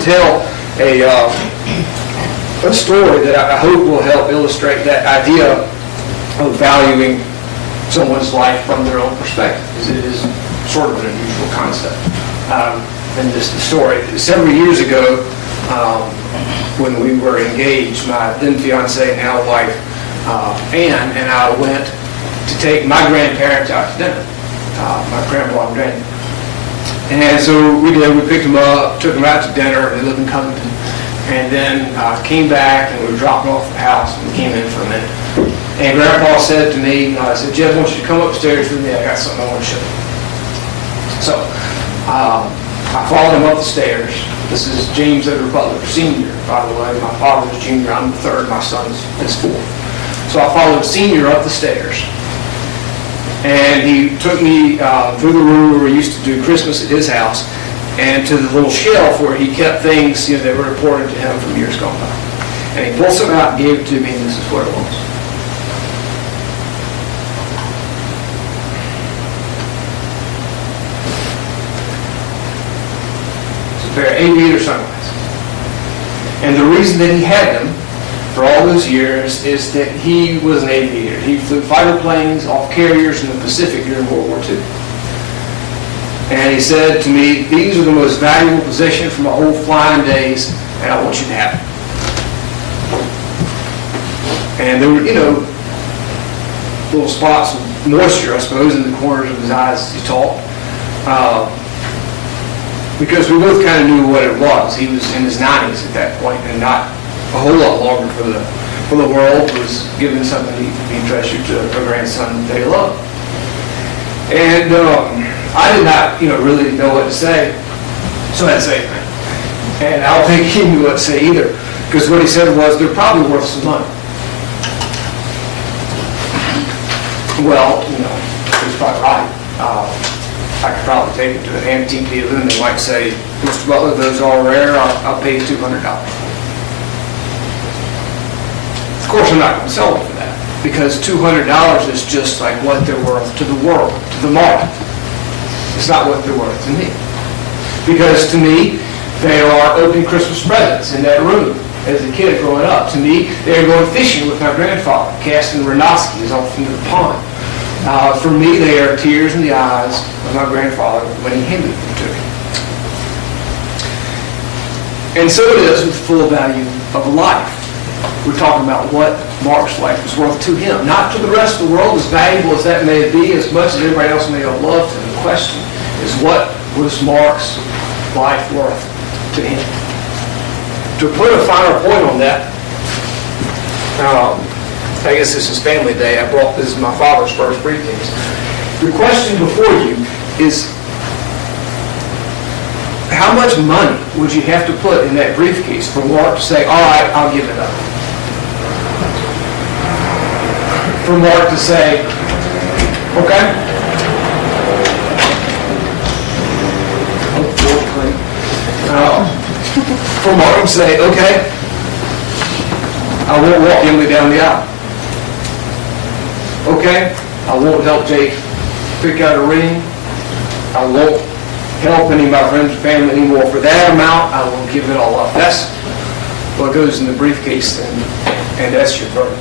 to tell a story that I hope will help illustrate that idea of valuing someone's life from their own perspective, because it is sort of an unusual concept. And this the story. Several years ago, when we were engaged, my then fiance, now wife, Ann, and I went to take my grandparents out to dinner, my grandpa and granny. And so we did. We picked them up, took them out to dinner. They live in Covington. And then came back, and we were dropping off at the house, and we came in for a minute. And Grandpa said to me, I said, Jeff, I want you to come upstairs with me. I got something I want to show you. So I followed him up the stairs. This is James Edward Butler, senior, by the way. My father was junior. I'm the third. My son is fourth. So I followed senior up the stairs. And he took me through the room where we used to do Christmas at his house, and to the little shelf where he kept things, that were important to him from years gone by. And he pulled some out and gave it to me, and this is what it was. It's a pair of aviator sunglasses. And the reason that he had them for all those years is that he was an aviator. He flew fighter planes off carriers in the Pacific during World War II. And he said to me, these are the most valuable possession from my old flying days, and I want you to have them. And there were, little spots of moisture, I suppose, in the corners of his eyes as he talked. Because we both kind of knew what it was. He was in his 90s at that point, and not a whole lot longer for the world, was given something he entrusted to a grandson that he loved. And I did not, really know what to say, so I didn't say anything. And I don't think he knew what to say either, because what he said was, they're probably worth some money. Well, he was probably right. I could probably take it to an antique dealer, and they might say, Mr. Butler, those are rare, I'll pay you $200. Of course, I'm not going to sell them for that, because $200 is just like what they're worth to the world, to the market. It's not what they're worth to me. Because to me, they are opening Christmas presents in that room as a kid growing up. To me, they are going fishing with my grandfather, casting Renoskis off into the pond. For me, they are tears in the eyes of my grandfather when he handed them to me. And so it is with the full value of a life. We're talking about what Mark's life was worth to him, not to the rest of the world, as valuable as that may be, as much as everybody else may have loved him. The question is, what was Mark's life worth to him? To put a finer point on that, I guess this is family day. This is my father's first briefcase. The question before you is, how much money would you have to put in that briefcase for Mark to say, all right, I'll give it up? For Mark to say, okay. For Mark to say, okay, I won't walk Emily down the aisle. Okay, I won't help Jake pick out a ring. I won't help any of my friends and family anymore. For that amount, I will give it all up. That's what goes in the briefcase, and that's your burden.